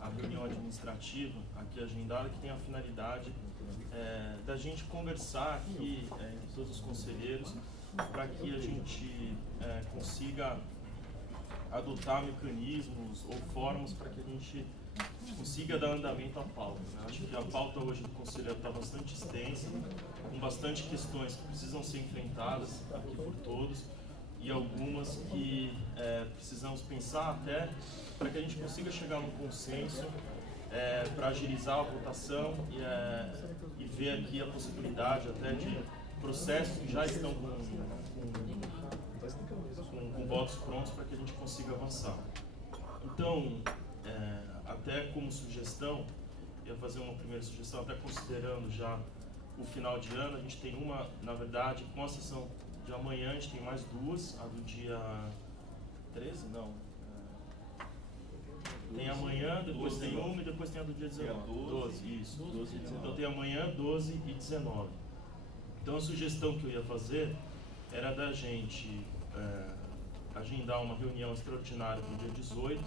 a reunião administrativa aqui agendada, que tem a finalidade da gente conversar aqui entre todos os conselheiros para que a gente consiga adotar mecanismos ou formas para que a gente consiga dar andamento à pauta, né? Acho que a pauta hoje do Conselho está bastante extensa, com bastante questões que precisam ser enfrentadas aqui por todos e algumas que precisamos pensar até para que a gente consiga chegar num consenso para agilizar a votação e ver aqui a possibilidade até de processos que já estão com votos prontos para que a gente consiga avançar. Então, até como sugestão, ia fazer uma primeira sugestão, até considerando já o final de ano, a gente tem uma, na verdade, com a sessão de amanhã, a gente tem mais duas, a do dia 13, não. Tem amanhã, depois 12, tem uma e depois tem a do dia 19. 12, isso. 12 e 19. Então tem amanhã, 12 e 19. Então a sugestão que eu ia fazer era da gente agendar uma reunião extraordinária para o dia 18,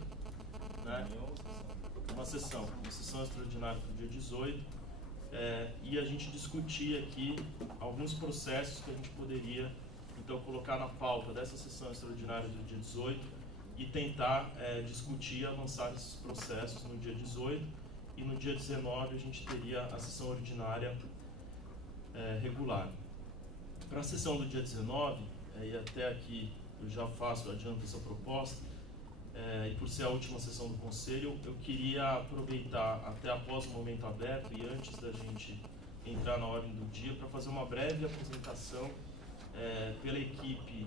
né? Uma sessão extraordinária para o dia 18, e a gente discutir aqui alguns processos que a gente poderia então colocar na pauta dessa sessão extraordinária do dia 18 e tentar discutir e avançar esses processos no dia 18, e no dia 19 a gente teria a sessão ordinária regular. Para a sessão do dia 19, e até aqui eu já adianto essa proposta, e por ser a última sessão do Conselho, eu queria aproveitar até após o momento aberto e antes da gente entrar na ordem do dia para fazer uma breve apresentação pela equipe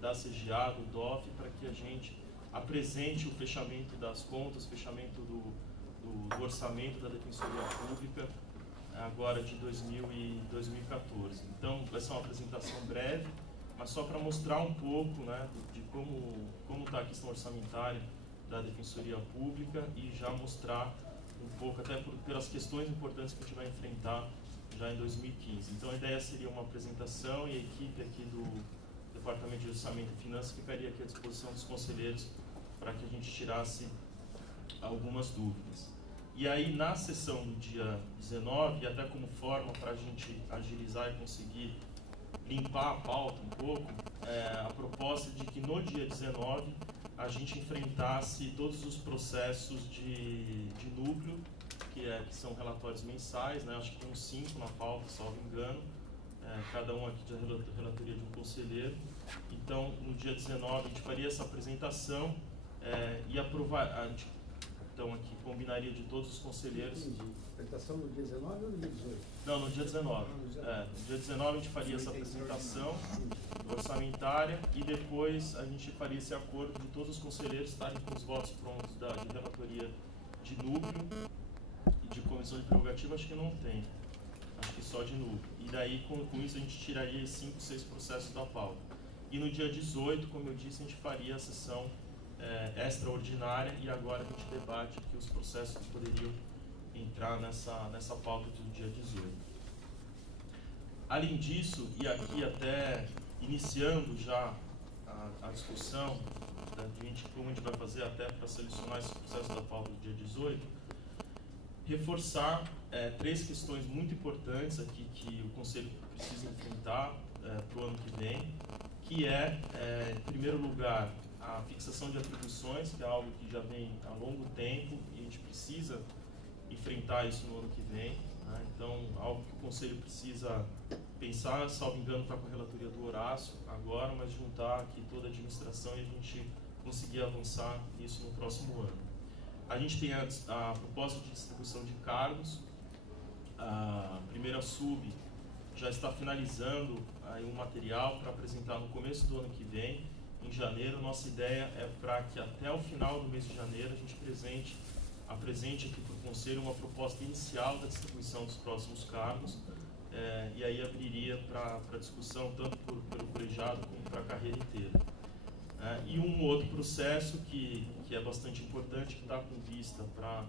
da CGA, do DOF, para que a gente apresente o fechamento das contas, fechamento do orçamento da Defensoria Pública agora de 2014. Então vai ser uma apresentação breve, mas só para mostrar um pouco, né, de como está a questão orçamentária da Defensoria Pública e já mostrar um pouco até pelas questões importantes que a gente vai enfrentar já em 2015. Então a ideia seria uma apresentação e a equipe aqui do Departamento de Orçamento e Finanças ficaria aqui à disposição dos conselheiros para que a gente tirasse algumas dúvidas. E aí na sessão do dia 19, e até como forma para a gente agilizar e conseguir limpar a pauta um pouco, a proposta de que no dia 19 a gente enfrentasse todos os processos de núcleo, que são relatórios mensais, né? Acho que tem uns 5 na pauta, salvo engano, cada um aqui da relatoria de um conselheiro. Então, no dia 19 a gente faria essa apresentação e aprovar. A gente, então, aqui combinaria de todos os conselheiros. Apresentação no dia 19 ou no dia 18? Não, no dia 19. No dia 19 a gente faria essa apresentação orçamentária e depois a gente faria esse acordo de todos os conselheiros estarem com os votos prontos de relatoria de núcleo e de comissão de prerrogativa, acho que não tem. Acho que só de núcleo. E daí, com isso, a gente tiraria 5, 6 processos da pauta. E no dia 18, como eu disse, a gente faria a sessão extraordinária e agora a gente debate aqui os processos que poderiam entrar nessa pauta do dia 18. Além disso, e aqui até iniciando já a discussão de como a gente vai fazer até para selecionar esses processos da pauta do dia 18, reforçar 3 questões muito importantes aqui que o Conselho precisa enfrentar para o ano que vem, que em primeiro lugar, a fixação de atribuições, que é algo que já vem há longo tempo e a gente precisa enfrentar isso no ano que vem, né? Então, algo que o Conselho precisa pensar, salvo engano, está com a relatoria do Horácio agora, mas juntar aqui toda a administração e a gente conseguir avançar nisso no próximo ano. A gente tem a proposta de distribuição de cargos, a primeira sub já está finalizando aí um material para apresentar no começo do ano que vem, em janeiro. Nossa ideia é para que até o final do mês de janeiro a gente apresente aqui para o Conselho uma proposta inicial da distribuição dos próximos cargos, e aí abriria para discussão tanto pelo colegiado como para a carreira inteira. E um outro processo que é bastante importante, que está com vista para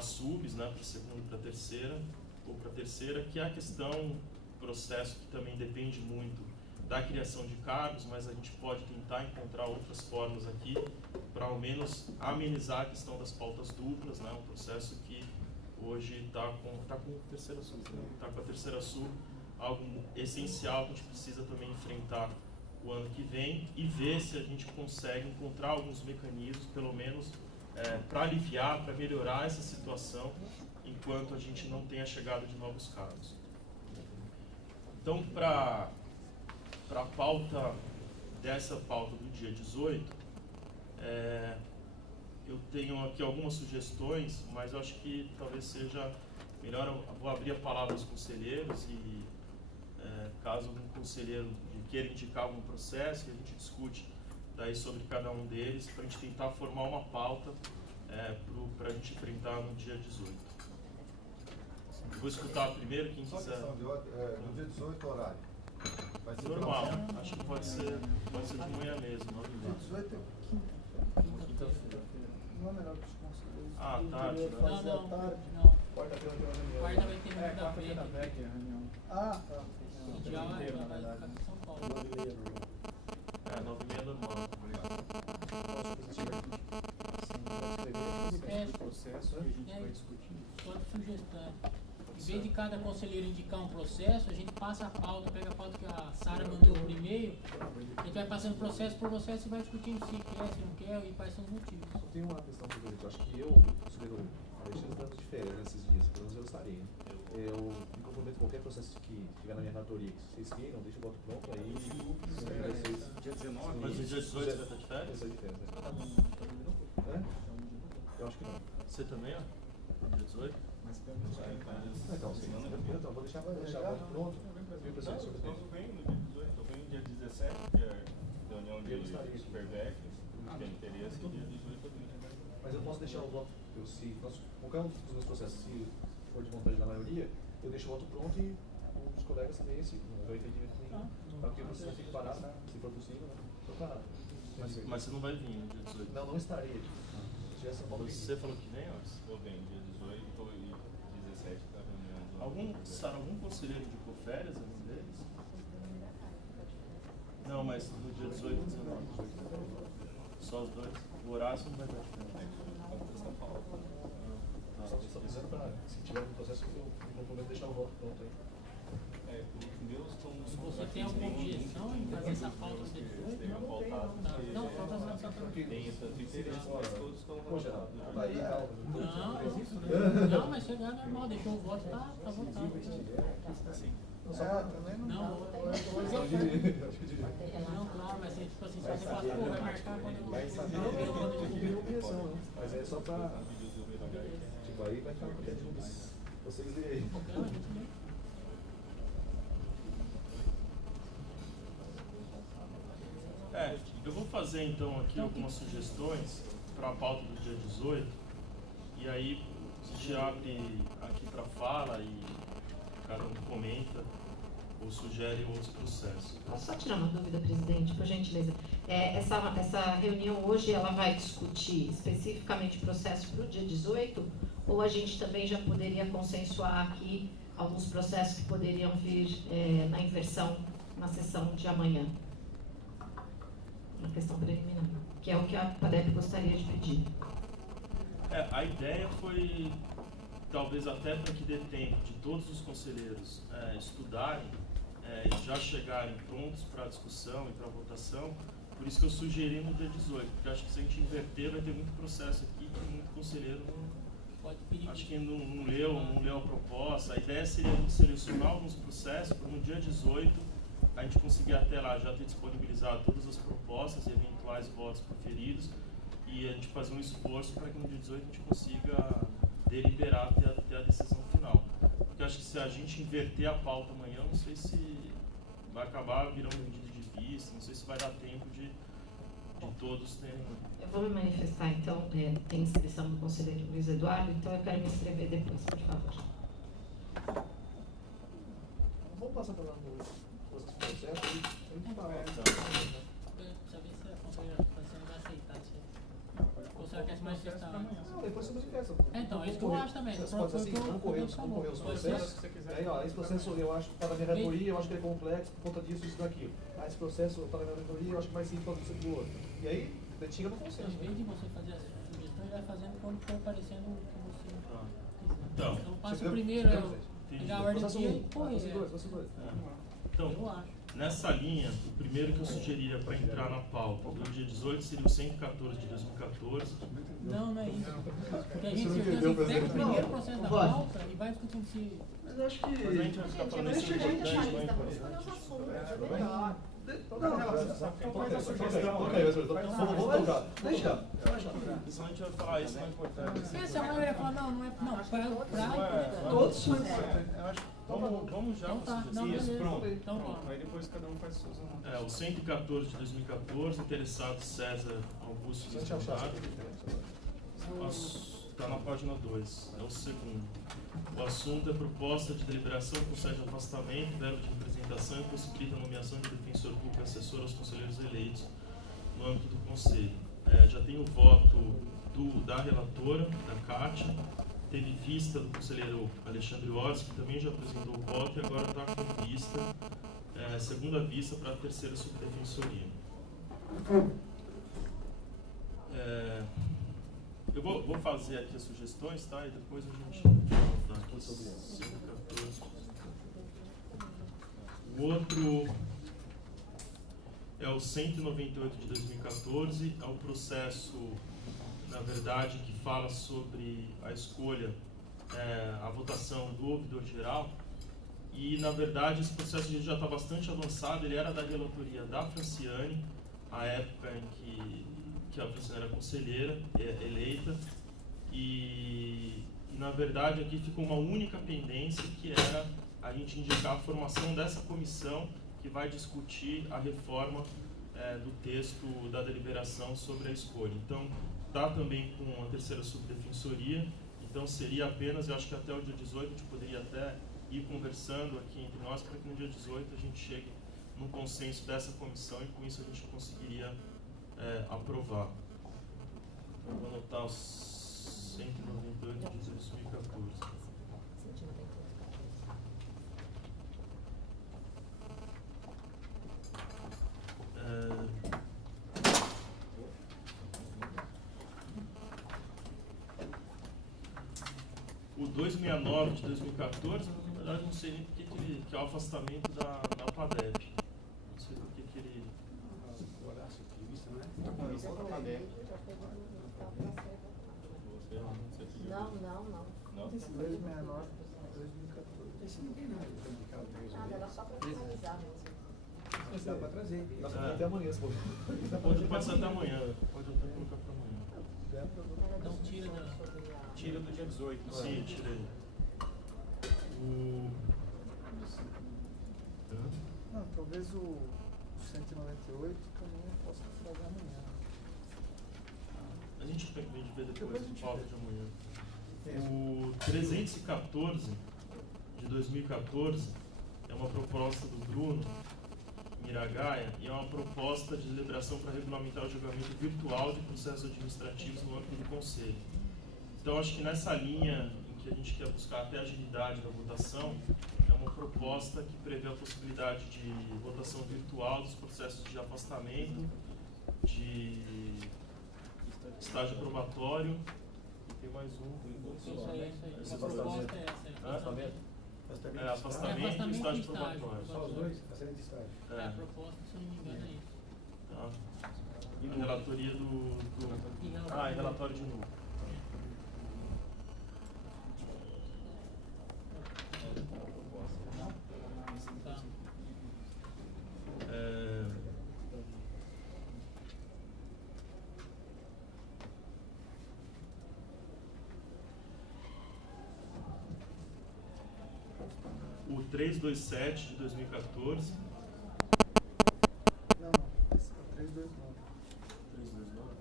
subs, né, para a segunda e para a terceira, que é a questão, processo que também depende muito da criação de cargos, mas a gente pode tentar encontrar outras formas aqui para ao menos amenizar a questão das pautas duplas, né? Um processo que hoje está com a terceira sul, está com a terceira sul, algo essencial que a gente precisa também enfrentar o ano que vem e ver se a gente consegue encontrar alguns mecanismos, pelo menos, para aliviar, para melhorar essa situação, enquanto a gente não tem a chegada de novos casos. Então, para a pauta, dessa pauta do dia 18, eu tenho aqui algumas sugestões, mas eu acho que talvez seja melhor, eu vou abrir a palavra aos conselheiros e caso algum conselheiro queira indicar algum processo, a gente discute daí sobre cada um deles, para a gente tentar formar uma pauta para a gente enfrentar no dia 18. Vou escutar primeiro, quem quiser. Só questão de ordem, no dia 18 horário. Vai ser normal, acho que pode ser de manhã mesmo. Dia 18 é quinta-feira. Não é melhor que os conselheiros. Tarde, né? Fazer à tarde. Não. Quarta-feira tem uma reunião. Quarta vai ter reunião da Quarta-feira da VEC. VEC, a reunião. Ah, tá. O dia vai ficar em São Paulo. 9h30, 9h30 normal. O processo que a gente vai discutir. Toda sugestão. Em vez de cada conselheiro indicar um processo, a gente passa a pauta, pega a pauta que a Sara mandou por e-mail, a gente vai passando processo por processo e vai discutindo se quer, se não quer e quais são os motivos. Só tem uma questão que eu acho que eu, considero Alexandre, tanto de férias nesses dias, pelo menos eu estarei, né? Eu me comprometo com qualquer processo que estiver na minha relatoria, que vocês queiram, deixa o voto pronto aí. Dia 19. Mas no dia 18 você vai estar de férias? Eu estou de férias, né? Eu acho que não. Você também, ó? No dia 18? Então, sim. Então, vou deixar o voto pronto. Viu, pessoal? Eu venho no dia 18, eu venho dia 17, que é reunião de Supervec, tem interesse, e dia 18 eu venho também. Mas eu posso deixar o voto, qualquer um dos meus processos, se for de vontade da maioria, eu deixo o voto pronto e os colegas também, se não houver entendimento nenhum. Porque você tem que parar, se for possível, né? Estou parado. Mas você não vai vir no dia 18? Não estaria. Você falou que vem, Ors? Eu venho dia 18 e 17 da reunião. Algum conselheiro indicou férias, algum deles? Não, mas no dia 18 e 19. Só os dois? O Horácio não vai estar de férias. Só precisando para, se tiver um processo, eu me comprometo a deixar o voto pronto aí. Os meus estão... Você tem alguma objeção em fazer essa pauta do dia 18? Não, falta só para tem tanto interesse, mas todos estão relacionados. Aí, Não, mas chegar normal, deixou o voto, tá votado. Não, claro, mas tipo assim, se você fala, pô, vai marcar quando eu mas é só pra. Tipo, aí vai ficar qualquer um dos. Vocês veem aí. Eu vou fazer então aqui algumas sugestões para a pauta do dia 18 e aí a gente abre aqui para fala e cada um comenta ou sugere outros processos. Posso só tirar uma dúvida, presidente, por gentileza? Essa reunião hoje ela vai discutir especificamente o processo para o dia 18 ou a gente também já poderia consensuar aqui alguns processos que poderiam vir na inversão na sessão de amanhã? Na questão preliminar, que é o que a PADEP gostaria de pedir. A ideia foi, talvez até para que dê tempo de todos os conselheiros estudarem e já chegarem prontos para a discussão e para a votação, por isso que eu sugeri no dia 18, porque acho que se a gente inverter vai ter muito processo aqui que muito conselheiro acho que não leu a proposta. A ideia seria a gente selecionar alguns processos para no dia 18 a gente conseguir até lá já ter disponibilizado todas as propostas e eventuais votos proferidos e a gente fazer um esforço para que no dia 18 a gente consiga deliberar até a decisão final. Porque eu acho que se a gente inverter a pauta amanhã, não sei se vai acabar virando medida de vista, não sei se vai dar tempo de todos terem... Eu vou me manifestar, então, tem inscrição do conselheiro Luiz Eduardo, então eu quero me inscrever depois, por favor. Vamos passar para lá no processo aí. Saber se a conselheira vai aceitar isso aí. Ou será que é mais questão? Não, depois você manifesta. Então, é isso que eu acho também. Você pode dizer assim, vamos correr os processos. Aí, ó, esse processo eu acho que está na minha relatoria, eu acho que ele é complexo por conta disso, isso daqui. Esse processo está na minha relatoria, eu acho que mais simples pode ser do outro. E aí, Depois chega no consenso. Em vez de você fazer a sugestão, vai fazendo quando for aparecendo o que você quiser. Então, Então passa o primeiro, pegar a ordem do dia e correr. então, Eu acho. nessa linha, o primeiro que eu sugeriria para entrar na pauta do dia 18 seria o 114 de 2014. Não é isso. Porque a gente pega o primeiro processo da pauta e vai discutindo se. Mas eu acho que. Mas a gente vai ficar falando isso importante, não é importante. Senão a gente vai falar isso não é importante. Essa maioria vai falar, não é. Não, pra Todos são importantes. Vamos já Então para tá, a não, sugestão. Isso, beleza. pronto. Então, Pronto. Aí depois cada um faz suas anotações. O 114 de 2014, interessado César Augusto Se a gente achar Estado. essa Está na página 2, é o segundo. O assunto é proposta de deliberação com sede de afastamento, verbo de representação e possibilita a nomeação de defensor público assessor aos conselheiros eleitos no âmbito do Conselho. Já tem o voto da relatora, da Cátia, teve vista do conselheiro Alexandre Orsi, que também já apresentou o voto e agora está com vista, segunda vista para a terceira subdefensoria. Eu vou fazer aqui as sugestões, tá? E depois a gente volta aqui sobre 114. O outro é o 198 de 2014, é o processo, na verdade, que fala sobre a escolha, a votação do ouvidor geral. E, na verdade, esse processo já está bastante avançado, ele era da relatoria da Franciane, a época em que a Franciane era conselheira eleita, e na verdade aqui ficou uma única pendência, que era a gente indicar a formação dessa comissão que vai discutir a reforma do texto da deliberação sobre a escolha. Então, está também com a terceira subdefensoria, então seria apenas, eu acho que até o dia 18 a gente poderia até ir conversando aqui entre nós, para que no dia 18 a gente chegue num consenso dessa comissão e com isso a gente conseguiria aprovar. Eu vou anotar os 198 de 2014. O 269 de 2014, na verdade não sei nem porque que é o afastamento da PADEP. Não sei por que ele... Não. 269, 2014. Esse não tem nada. Nada, era só para finalizar mesmo. Dá para trazer. Até amanhã, se for. Pode ser até amanhã, pode até colocar para amanhã. Não tira da. Tira do dia 18. Sim, tirei. Não, talvez o 198 também eu possa trazer amanhã. A gente tem que ver depois de pauta de amanhã. O 314 de 2014 é uma proposta do Bruno Miragaia e é uma proposta de deliberação para regulamentar o julgamento virtual de processos administrativos no âmbito do Conselho. Então, acho que nessa linha em que a gente quer buscar até a agilidade da votação, é uma proposta que prevê a possibilidade de votação virtual dos processos de afastamento, de estágio probatório, e tem mais um. Isso aí. A proposta é essa. Afastamento e estágio probatório. Só os dois? Afastamento de estágio. A proposta, se não me engano, é isso. Tá. A relatoria e relatório de novo. Tá. O 327 de 2014. Não, esse é o 329. 329?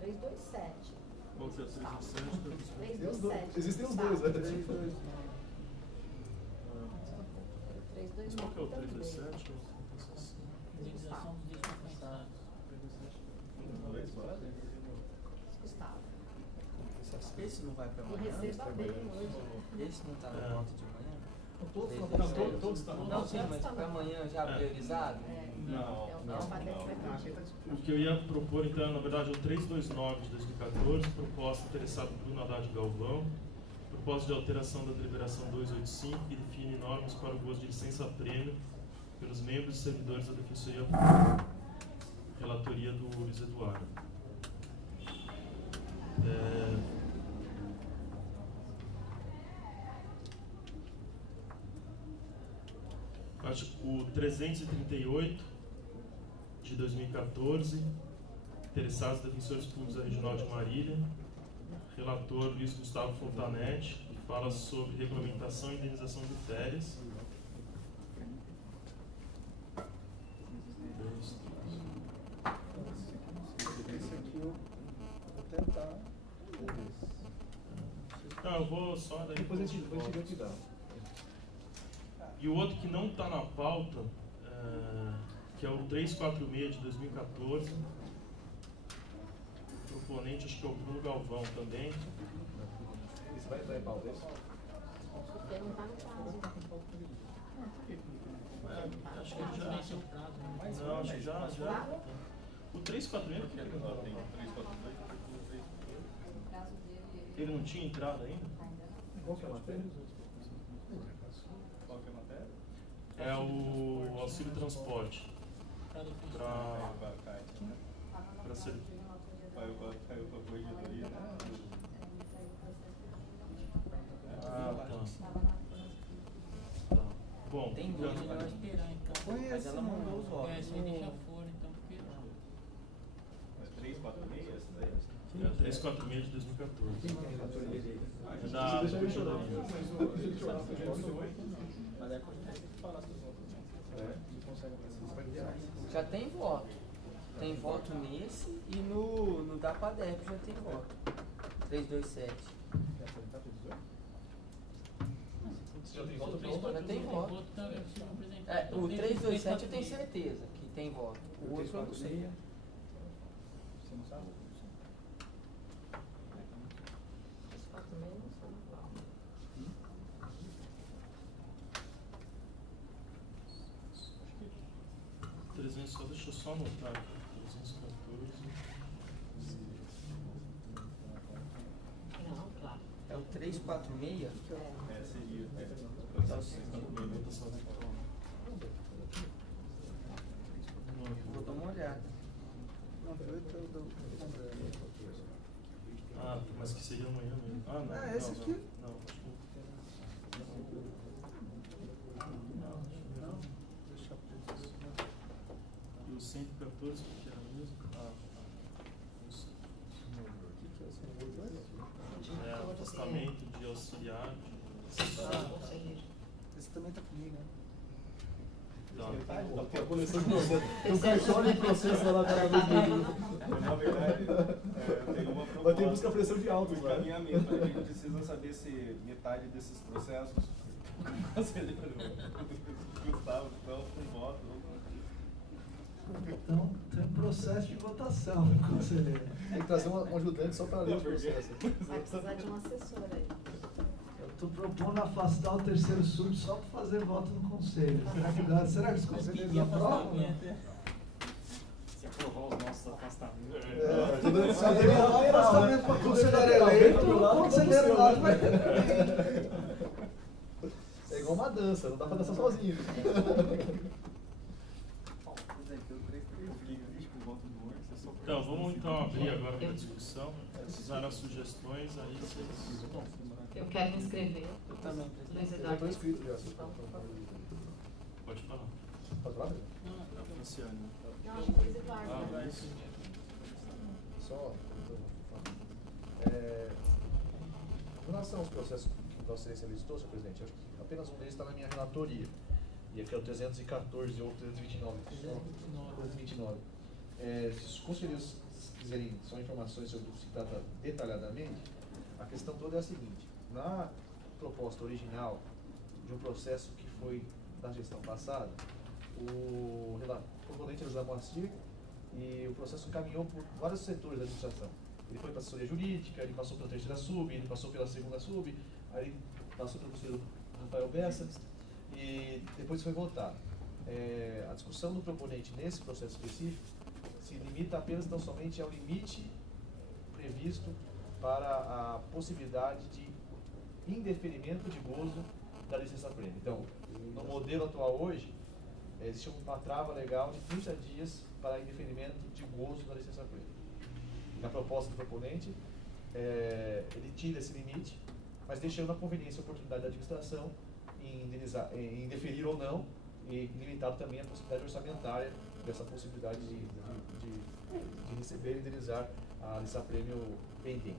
327. Qual que é o 327? 327. Existem os dois, né? 329. Mas qual que é o 327? Indenização dos descompensados. Gustavo. Esse não vai para E amanhã? receba bem hoje. Esse não está na pauta de amanhã? Todos estão. Não, sim, mas para amanhã já priorizado? Não. O que eu ia propor, então, na verdade, é o 329 de 2014, proposta interessada por Bruno Haddad Galvão, proposta de alteração da deliberação 285, que define normas para o gozo de licença-prêmio pelos membros e servidores da Defensoria Pública. Relatoria do Luiz Eduardo. Acho que o 338 de 2014, interessados defensores públicos da Regional de Marília, relator Luiz Gustavo Fontanetti, que fala sobre regulamentação e indenização de férias. Esse aqui eu vou tentar. Não, eu vou só daí. Depois a gente vê o que dá. E o outro que não está na pauta, que é o 346 de 2014. O proponente, acho que é o Bruno Galvão também. Isso vai entrar em pauta, é isso? Porque não está no prazo. Acho que já. Não, acho que já. O 346 Tem 342. ele não tinha entrado ainda? Qual que é a matéria? Qual que é a matéria? É o auxílio transporte. Para ser. Caiu com a corregedoria, né? Ah, tá. Bom, Tem então, dois, Vai esperar então. mas ela mandou os votos. É, se ele já for, então, porque. Mas 346, essa daí? é o 346 de 2014. É da Deixa eu chorar. Mas é quando a gente falar sobre os votos, né? Ele consegue fazer. Já tem voto. Tem voto nesse e no da PADEP já tem voto. 327. Você já tem voto? Já tem voto. O 327 eu tenho certeza que tem voto. O outro eu não sei. Você não sabe? Os 4 meses não são na pauta. Só deixa eu só anotar aqui. 314. Não, claro. É o 346? Seria. Vou dar uma olhada. 98 eu dou. Ah, mas que seria amanhã mesmo. Ah, não. Ah, esse não, aqui? Não, Não, deixa eu. E o 114, o que era mesmo? É, afastamento de auxiliar. Esse também tá comigo, né? Tá. Tem a coleção de processos. Tem um cartório de processo lá na casa do Na verdade, tem uma proposta. Vai ter busca pressão de autos lá. Encaminhamento. A gente precisa saber se metade desses processos. Gustavo, então, com voto. Então, tem processo de votação, conselheiro. Tem que trazer um ajudante só para ler os processos. Vai precisar de um assessor aí. Eu estou propondo afastar o terceiro súbdito só para fazer voto no conselho. Será que os conselheiros aprovam? Se aprovar os nossos afastamentos. Se aprovar o afastamento para conselheiro eleito, o conselheiro lá vai ter. É igual uma dança, não dá para dançar sozinho. Então, vamos então abrir agora uma discussão. Precisarem as sugestões, aí vocês. Eu quero me inscrever. Eu também, Luiz Eu já Eduardo. estou inscrito já. Então, por favor. Pode falar. Pode falar? É a Franciane. Não, acho que Luiz Eduardo. Ah, isso. Só. Com relação aos processos que Vossa Excelência listou, senhor presidente, eu acho que apenas um deles está na minha relatoria. E aqui é o 314 ou 329. 329. Se os conselheiros quiserem só informações sobre o que se trata detalhadamente, a questão toda é a seguinte: na proposta original de um processo que foi da gestão passada, o proponente era o José Moacir e o processo caminhou por vários setores da administração. Ele foi para a assessoria jurídica, ele passou pela terceira sub, ele passou pela segunda sub, aí ele passou pelo conselheiro Rafael Bessa, e depois foi votado. A discussão do proponente nesse processo específico se limita apenas tão somente ao limite previsto para a possibilidade de indeferimento de gozo da licença-prêmio. Então, no modelo atual hoje, existe uma trava legal de 30 dias para indeferimento de gozo da licença-prêmio. Na proposta do proponente, ele tira esse limite, mas deixando a conveniência e oportunidade da administração em indeferir ou não, e limitado também a possibilidade orçamentária dessa possibilidade de receber e indenizar a licença-prêmio pendente.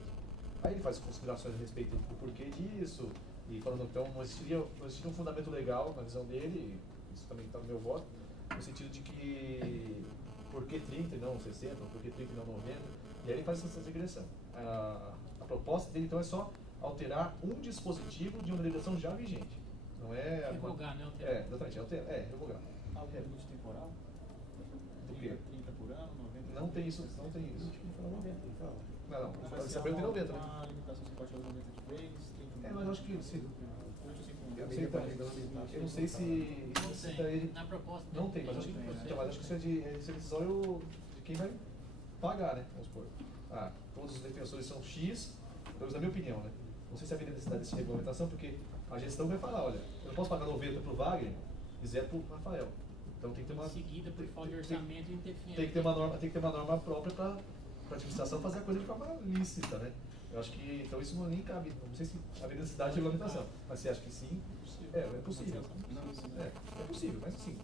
Aí ele faz considerações a respeito do porquê disso, e falando então não existiria um fundamento legal na visão dele, isso também está no meu voto, no sentido de que por que 30 e não 60, por que 30 e não 90, e aí ele faz essa regressão. A proposta dele então é só alterar um dispositivo de uma legislação já vigente. Não é... Revogar, né? Exatamente, revogar. Algo limite temporal? Do quê? 30 por ano, 90? Não tem isso, não tem isso. Ele fala 90, ele fala. Não, Vai você ser aprende uma 90, né? Uma limitação, você pode fazer 90 de vez, 30 Mas eu acho que sim. Eu Eu não sei se ele... Na proposta. Não tem, mas acho que isso é decisório de quem vai pagar, né? Vamos supor. Todos os defensores são X, pelo menos na minha opinião, né? Não sei se havia necessidade dessa regulamentação, porque a gestão vai falar, olha, eu não posso pagar 90 para o Wagner e 0 para o Rafael. Então tem que ter uma... Em seguida, por falta de orçamento, interfere. Tem que ter uma norma própria para a administração fazer a coisa de forma lícita, né? Eu acho que, então isso não nem cabe, não sei se havia necessidade de regulamentação, mas você acha que sim? É possível. É possível, mas assim,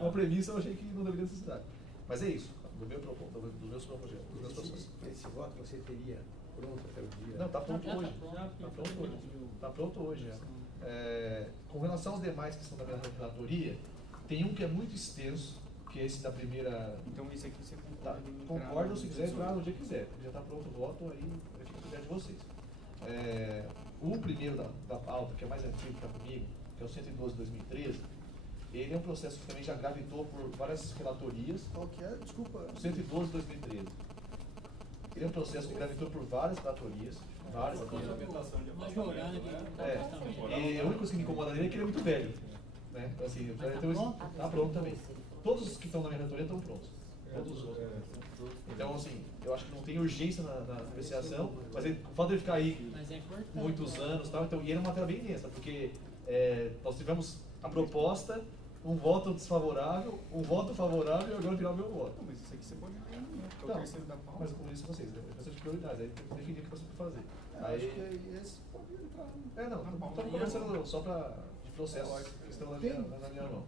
uma premissa eu achei que não deveria necessidade. Mas é isso, dos meus projetos, dos meus processos. Esse voto você teria pronto até o dia? Não, está pronto hoje. Está pronto hoje. Está pronto hoje, com relação aos demais que estão da minha relatoria, tem um que é muito extenso, que é esse da primeira... Então esse aqui você concorda? Concordo, se quiser entrar no dia que quiser. Já está pronto o voto, aí fica a critério de vocês. O primeiro da pauta, que é mais antigo que está comigo, que é o 112 de 2013, ele é um processo que também já gravitou por várias relatorias. Qual que é? Desculpa. O 112 de 2013. Ele é um processo que gravitou por várias relatorias. E a única coisa que me incomoda nele é que ele é muito velho. Né? Então, assim, está pronto também. Todos os que estão na minha relatoria estão prontos. Todos os outros. Então, assim, eu acho que não tem urgência na apreciação, mas o fato de ele ficar aí muitos anos, tal, então, e ele é uma matéria bem densa, porque nós tivemos a proposta, um voto desfavorável, um voto favorável e agora virar o meu voto. Não, mas isso aqui você pode ver, né? Que é o Não, terceiro da pauta. mas como disse vocês, é questão de prioridades, aí tem que definir o que você tem que fazer. Acho que esse pode entrar. Não, estamos conversando só de processos que estão na minha mão.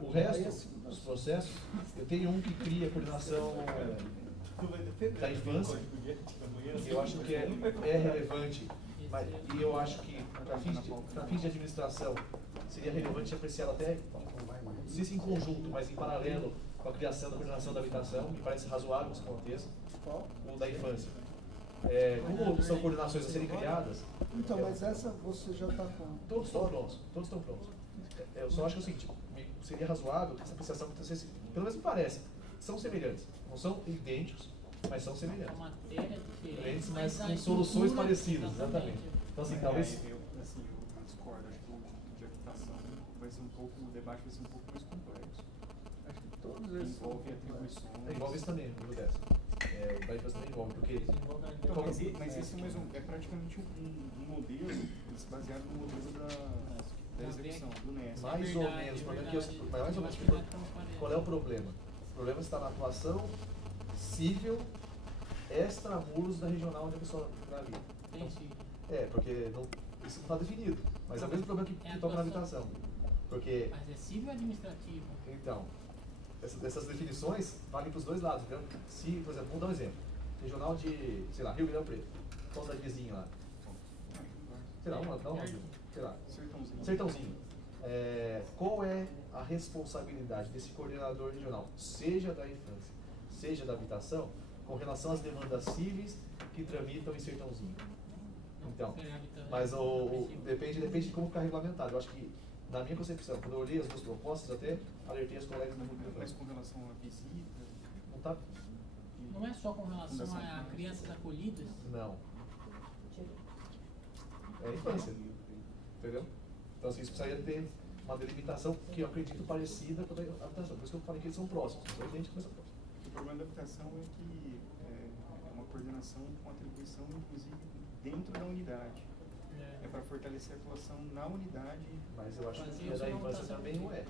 O resto dos processos, eu tenho um que cria coordenação da infância, que eu acho que é relevante, e eu acho que para fins de administração seria relevante apreciá-lo até, não sei se em conjunto, mas em paralelo com a criação da coordenação da habitação, me parece razoável que isso aconteça, ou da infância. Como são coordenações a serem criadas... Então, mas essa você já está com... Todos estão prontos. Eu só acho que é o seguinte, seria razoável que essa apreciação acontecesse, pelo menos me parece, são semelhantes. Não são idênticos, mas são semelhantes. A matéria diferente, mas com soluções parecidas, exatamente. Então, assim, talvez... Eu discordo, acho que o de habitação vai ser o debate vai ser um pouco mais complexo. Acho que todos eles envolvem atribuições. Envolve isso também, o dessa. O da infância também envolve, porque... Então, mas esse mesmo é praticamente um modelo baseado no modelo da execução, do NES. Mais ou menos, qual é o problema? O problema está na atuação civil extramuros da regional onde a pessoa gravida. Porque isso não está definido, mas é o mesmo problema que toca na habitação. Porque, mas é civil ou administrativo? Então, essas definições valem para os dois lados. Então, se, por exemplo, vamos dar um exemplo. Regional de, sei lá, Rio Grande do Preto. Qual cidadezinha lá? Sei lá, Sertãozinho. Qual é a responsabilidade desse coordenador regional, seja da infância, seja da habitação, com relação às demandas cíveis que tramitam em Sertãozinho? Então, mas depende de como ficar regulamentado. Eu acho que, na minha concepção, quando eu olhei as duas propostas, até alertei os colegas do grupo. Mas com relação à visita? Não é só com relação a crianças acolhidas? Não. É infância. Entendeu? Então, assim, isso precisaria ter uma delimitação que eu acredito parecida com a da habitação. Por isso que eu falei que eles são próximos, não são idênticos, mas são próximos. O problema da habitação é que é uma coordenação com atribuição, inclusive, dentro da unidade. É para fortalecer a atuação na unidade. Mas eu acho que a da infância também não é.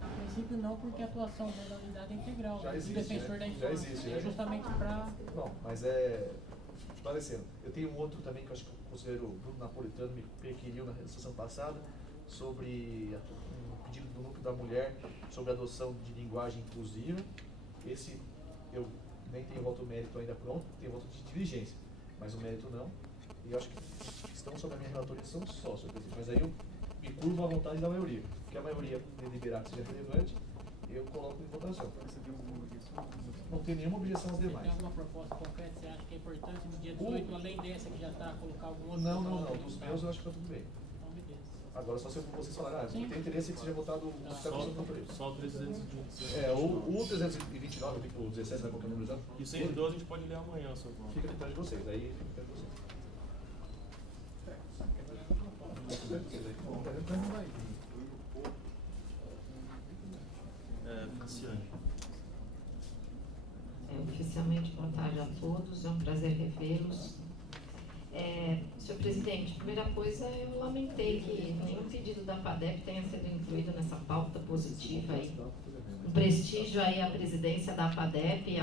A princípio não, porque a atuação da unidade é integral. Já existe, o defensor né? da infância. Já existe, é né? justamente para... Não, mas é... Esclarecendo. Eu tenho um outro também que eu acho que o conselheiro Bruno Napolitano me requeriu na sessão passada sobre um pedido do Núcleo da Mulher sobre a adoção de linguagem inclusiva. Esse eu nem tenho voto mérito ainda pronto, tenho voto de diligência, mas o mérito não. E eu acho que estão sobre a minha relatoria são só, senhor presidente. Mas aí eu me curvo à vontade da maioria. Porque a maioria deliberar que seja relevante, eu coloco em votação. Você tem alguma objeção? Não tem nenhuma objeção aos Você demais. tem alguma proposta concreta que você acha que é importante no dia 18, além dessa que já está, colocar algum outro? Não. Dos meus eu acho que está tudo bem. Então, beleza. Agora, só se vocês falarem, Sim. tem interesse que seja votado o Só o 329. o 329, o 17, vai qualquer número já. E o 112 a gente pode ler amanhã, seu voto. Fica a critério de vocês, aí fica a critério de vocês. Cassiane. Oficialmente, boa tarde a todos, é um prazer revê-los. Senhor presidente, primeira coisa, eu lamentei que nenhum pedido da PADEP tenha sido incluído nessa pauta positiva aí. Um prestígio aí à presidência da PADEP,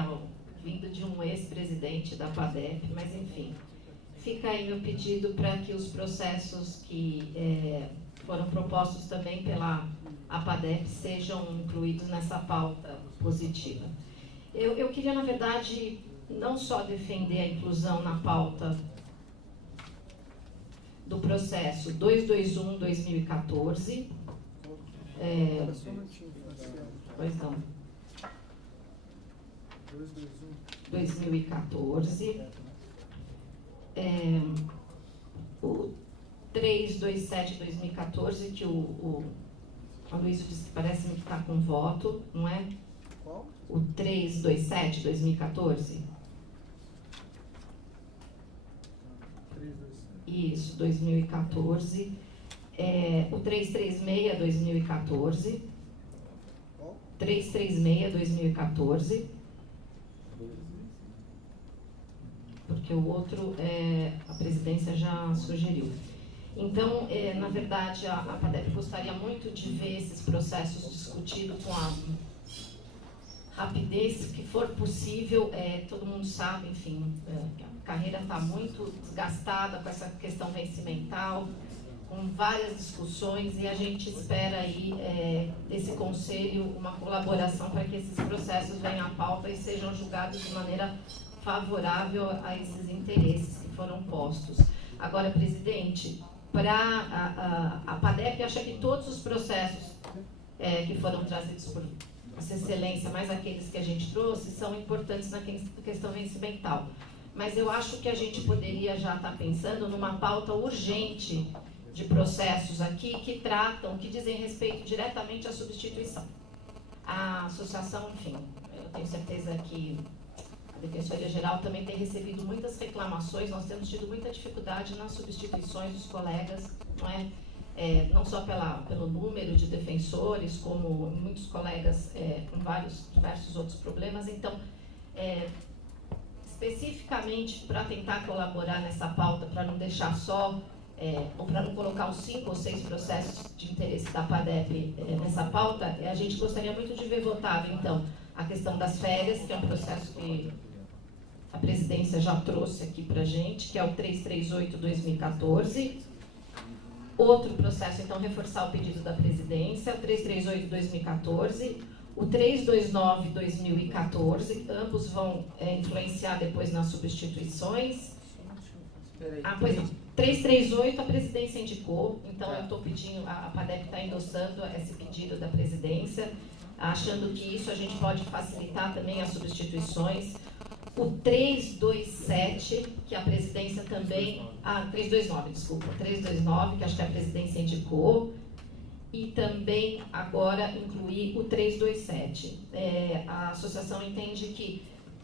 vindo de um ex-presidente da PADEP, mas enfim. Fica aí meu pedido para que os processos que foram propostos também pela APADEP sejam incluídos nessa pauta positiva. Eu queria, na verdade, não só defender a inclusão na pauta do processo 221-2014, pois não, 2014, o 327-2014, que o Luiz disse que parece que está com voto, não é? Qual? O 327-2014. Isso, 2014. O 336-2014. Qual? 336-2014. Porque o outro a presidência já sugeriu. Então, na verdade, a PADEP gostaria muito de ver esses processos discutidos com a rapidez que for possível. Todo mundo sabe, enfim, que a carreira está muito desgastada com essa questão vencimental, com várias discussões, e a gente espera aí desse conselho uma colaboração para que esses processos venham à pauta e sejam julgados de maneira favorável a esses interesses que foram postos. Agora, presidente, a PADEP acha que todos os processos que foram trazidos por Vossa Excelência, mais aqueles que a gente trouxe, são importantes na questão vencimental. Mas eu acho que a gente poderia já estar pensando numa pauta urgente de processos aqui que tratam, que dizem respeito diretamente à substituição. A associação, enfim, eu tenho certeza que a Defensoria Geral também tem recebido muitas reclamações, nós temos tido muita dificuldade nas substituições dos colegas, não é? Não só pelo número de defensores, como muitos colegas com diversos outros problemas. Então, especificamente para tentar colaborar nessa pauta, para não deixar só, ou para não colocar os 5 ou 6 processos de interesse da PADEP nessa pauta, a gente gostaria muito de ver votado, então, a questão das férias, que é um processo que a presidência já trouxe aqui para a gente, que é o 338-2014. Outro processo, então, reforçar o pedido da presidência, o 338-2014, o 329-2014, ambos vão influenciar depois nas substituições. Pois não. 338 a presidência indicou, então eu estou pedindo, a PADEP está endossando esse pedido da presidência, achando que isso a gente pode facilitar também as substituições. O 327, que a presidência também... 329, desculpa. 329, que acho que a presidência indicou. E também, agora, incluir o 327. A associação entende que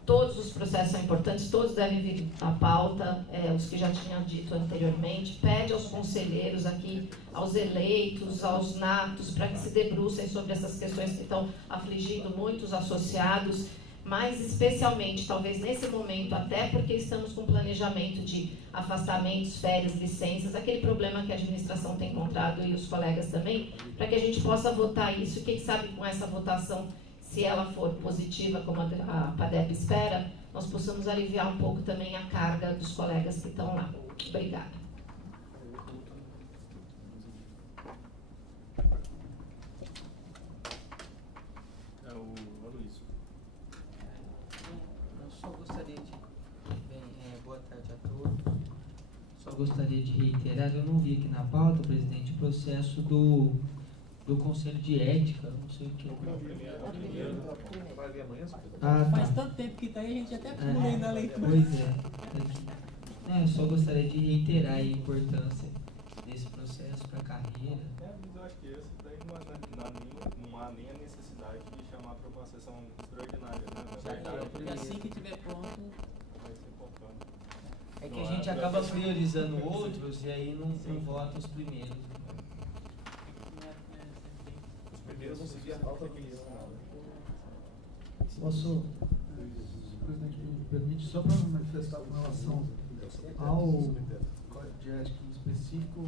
Todos os processos são importantes, todos devem vir à pauta, os que já tinham dito anteriormente. Pede aos conselheiros aqui, aos eleitos, aos natos, para que se debrucem sobre essas questões que estão afligindo muitos associados, mas especialmente, talvez nesse momento, até porque estamos com planejamento de afastamentos, férias, licenças, aquele problema que a administração tem encontrado e os colegas também, para que a gente possa votar isso, quem sabe com essa votação, se ela for positiva, como a PADEP espera, nós possamos aliviar um pouco também a carga dos colegas que estão lá. Obrigada. Eu só gostaria de... boa tarde a todos. Só gostaria de reiterar, eu não vi aqui na pauta, presidente, o processo do Conselho de Ética, não sei o que. Vai ver amanhã, Faz tanto tempo que está aí, a gente até pula aí na leitura. Pois é. Eu só gostaria de reiterar a importância desse processo para a carreira. Mas eu acho que esse daí não há nem a necessidade de chamar para uma sessão extraordinária, né? Porque assim que tiver pronto... Vai ser contando. É que a gente acaba priorizando outros e aí não vota os primeiros. Primeiros vão seguir a pauta que Posso, presidente, me permite, só para manifestar com relação ao Código de Ética em específico,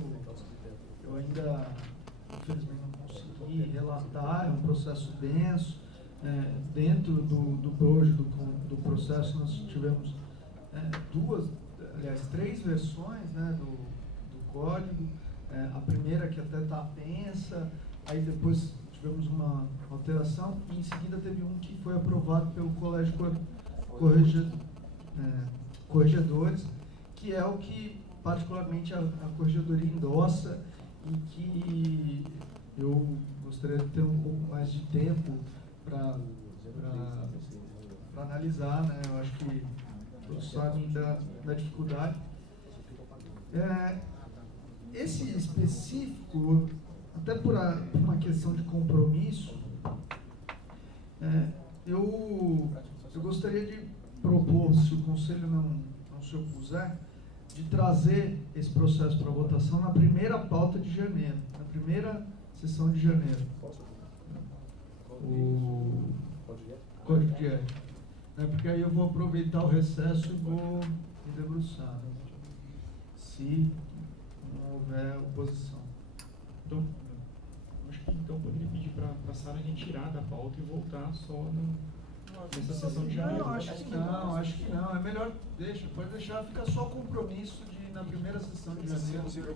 eu ainda, infelizmente, não consegui relatar, é um processo denso. Dentro do bojo do processo, nós tivemos três versões, né, do código. A primeira que até está pensa, aí depois tivemos uma alteração e em seguida teve um que foi aprovado pelo Colégio Corregedores, que é o que particularmente a Corregedoria endossa e que eu gostaria de ter um pouco mais de tempo para analisar, né? Eu acho que todos sabem da dificuldade. Esse específico, até por uma questão de compromisso, eu gostaria de propor, se o Conselho não se opuser, de trazer esse processo para votação na primeira pauta de janeiro, na primeira sessão de janeiro. O Código de Ética. Porque aí eu vou aproveitar o recesso e vou me debruçar, né? Se não houver oposição. Então, acho que então poderia pedir para a Sara retirar da pauta e voltar só nessa sessão de janeiro. Não, acho que não. É melhor, pode deixar, fica só compromisso de na primeira sessão de janeiro.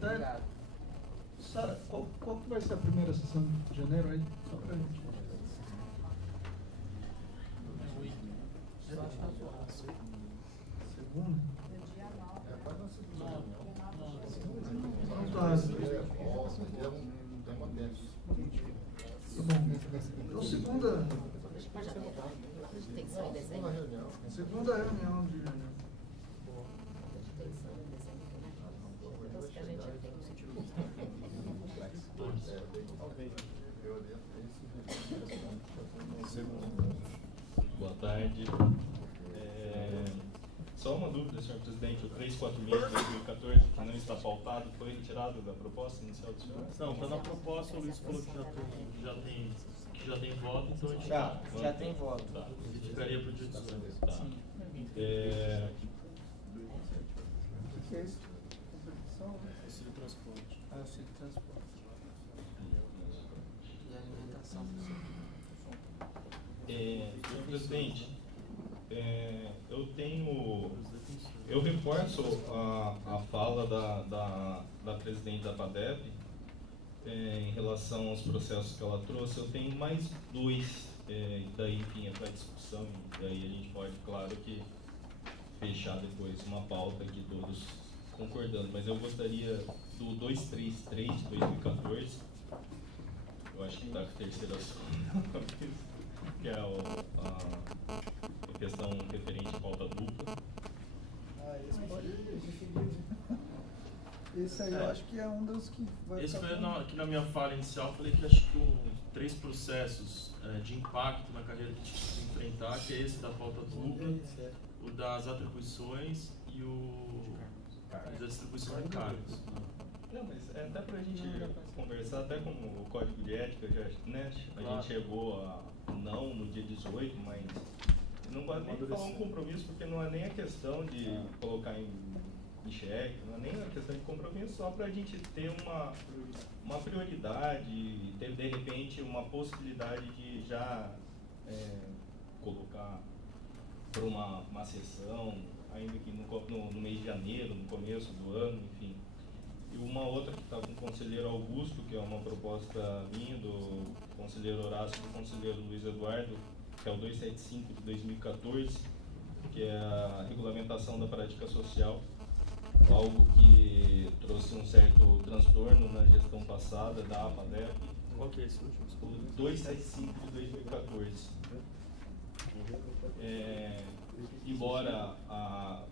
Obrigado. Sara, qual que vai ser a primeira sessão de janeiro aí? Só pra gente. Segunda? Tá bom. Então, segunda. Tem que sair em dezembro. Segunda reunião de janeiro. Que a gente tem. Boa tarde. Só uma dúvida, senhor presidente, o 346 de 2014, que não está pautado, foi retirado da proposta inicial do senhor? Não, está na proposta, o Luiz falou que já tem voto, então a gente Já tem voto. Tá. Ficaria para o dia 18. Tá. Sim. Auxílio transporte. Auxílio transporte. E alimentação. Senhor presidente, eu reforço a fala da presidente da PADEP em relação aos processos que ela trouxe. Eu tenho mais dois, daí enfim, para discussão, e daí a gente pode, claro que, fechar depois uma pauta aqui todos concordando, mas eu gostaria do 233 de 2014, eu acho que está com a terceira que é a questão referente à pauta dupla. esse aí eu acho que é um dos que vai Esse ficar foi aqui na minha fala inicial, eu falei que acho que 3 processos de impacto na carreira que a gente precisa enfrentar, que é esse da pauta dupla, o das atribuições e o da distribuição de cargos. Não, mas até para a gente conversar, até como o código de ética, já, né, a gente chegou a não no dia 18, mas não pode nem falar um compromisso, porque não é nem a questão de colocar em xeque, não é nem a questão de compromisso, só para a gente ter uma prioridade, ter de repente uma possibilidade de já colocar para uma sessão, ainda que no mês de janeiro, no começo do ano, enfim. E uma outra que está com o conselheiro Augusto, que é uma proposta minha, do conselheiro Horácio e do conselheiro Luiz Eduardo, que é o 275 de 2014, que é a regulamentação da prática social, algo que trouxe um certo transtorno na gestão passada da APADEP. Qual que é esse último? O 275 de 2014. Embora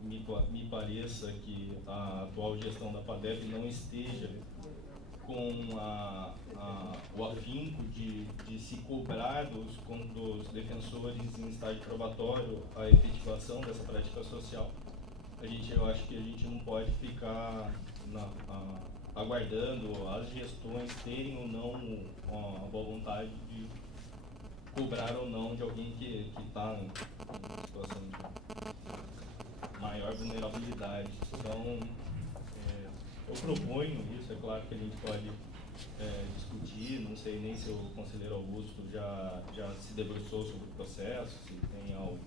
me pareça que a atual gestão da PADEP não esteja com o afinco de se cobrar dos defensores em estágio probatório a efetivação dessa prática social, eu acho que a gente não pode ficar aguardando as gestões terem ou não a boa vontade de cobrar ou não de alguém que está em situação de maior vulnerabilidade. Então, eu proponho isso, é claro que a gente pode discutir, não sei nem se o conselheiro Augusto já se debruçou sobre o processo, se tem algo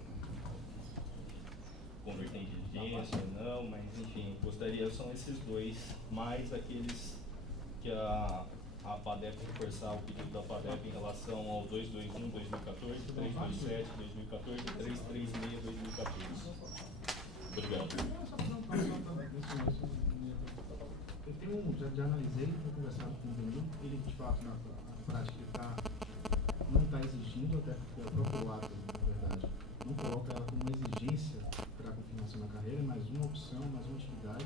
converter em diligência ou não, mas enfim, gostaria, são esses dois, mais aqueles que a PADEP reforçar o pedido da PADEP em relação ao 221 2014, 327 2014 e 336 2014. Obrigado. Eu já analisei, tenho conversado com o Danilo, ele de fato na prática não está exigindo, até porque o próprio ato, na verdade, não coloca ela como uma exigência para a confirmação da carreira, mas uma opção, mais uma atividade.